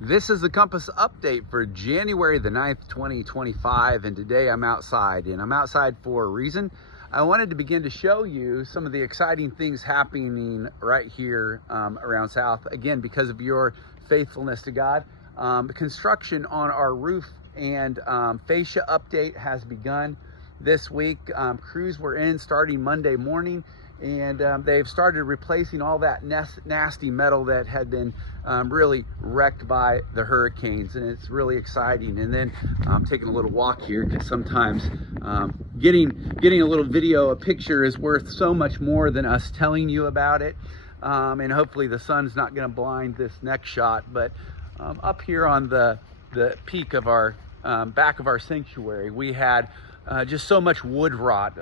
This is the Compass update for January the 9th, 2025, and today I'm outside, and I'm outside for a reason. I wanted to begin to show you some of the exciting things happening right here around South, again, because of your faithfulness to God. Construction on our roof and fascia update has begun this week. Crews were in starting Monday morning, and they've started replacing all that nasty metal that had been really wrecked by the hurricanes, and it's really exciting. And then I'm taking a little walk here because sometimes getting a little video, a picture is worth so much more than us telling you about it. And hopefully the sun's not going to blind this next shot, but up here on the peak of our back of our sanctuary, we had just so much wood rot,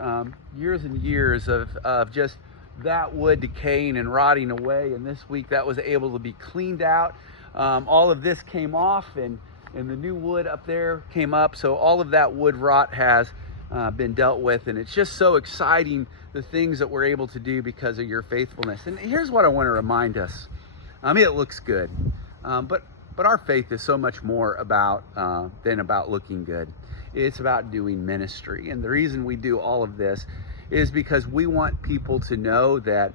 years and years of just that wood decaying and rotting away. And this week that was able to be cleaned out. All of this came off, and the new wood up there came up. So all of that wood rot has been dealt with, and it's just so exciting, the things that we're able to do because of your faithfulness. And here's what I want to remind us. I mean, it looks good, but our faith is so much more about than about looking good. It's about doing ministry. And the reason we do all of this is because we want people to know that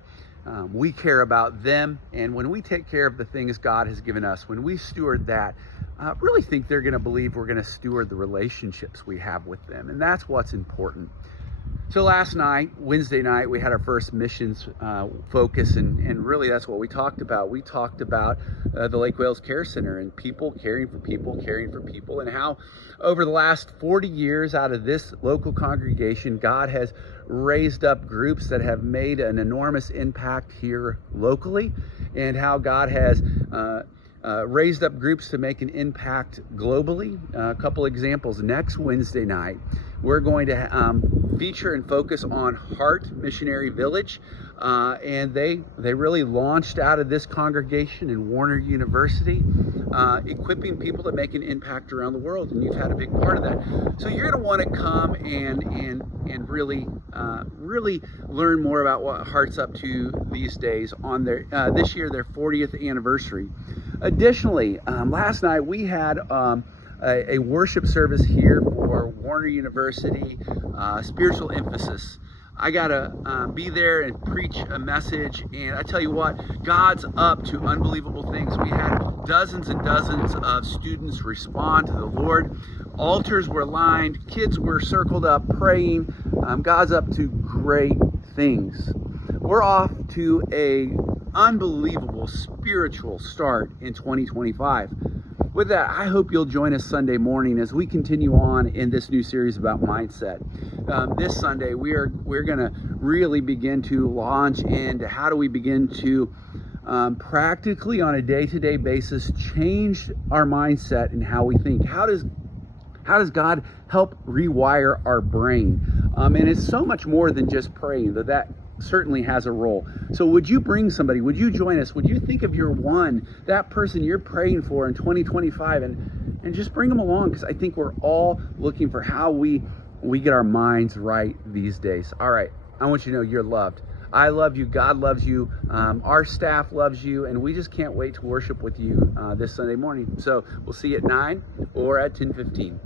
we care about them. And when we take care of the things God has given us, when we steward that, I really think they're going to believe we're going to steward the relationships we have with them. And that's what's important. So last night, Wednesday night, we had our first missions focus, and really that's what we talked about. We talked about the Lake Wales Care Center and people caring for people, and how over the last 40 years out of this local congregation, God has raised up groups that have made an enormous impact here locally, and how God has raised up groups to make an impact globally. A couple examples. Next Wednesday night, we're going to feature and focus on Heart Missionary Village, and they really launched out of this congregation in Warner University, equipping people to make an impact around the world, and you've had a big part of that. So you're going to want to come and really learn more about what Heart's up to these days on their this year, their 40th anniversary. Additionally, last night we had a worship service here for Warner University, Spiritual Emphasis. I got to be there and preach a message, and I tell you what, God's up to unbelievable things. We had dozens and dozens of students respond to the Lord. Altars were lined, kids were circled up praying. God's up to great things. We're off to a unbelievable spiritual start in 2025. With that, I hope you'll join us Sunday morning as we continue on in this new series about mindset. This Sunday, we're going to really begin to launch into how do we begin to practically on a day-to-day basis change our mindset and how we think. How does God help rewire our brain? And it's so much more than just praying, that certainly has a role. So would you bring somebody? Would you join us? Would you think of your one, that person you're praying for in 2025, and just bring them along? Because I think we're all looking for how we get our minds right these days. All right, I want you to know you're loved. I love you. God loves you. Our staff loves you, and we just can't wait to worship with you this Sunday morning. So we'll see you at 9 or at 10:15.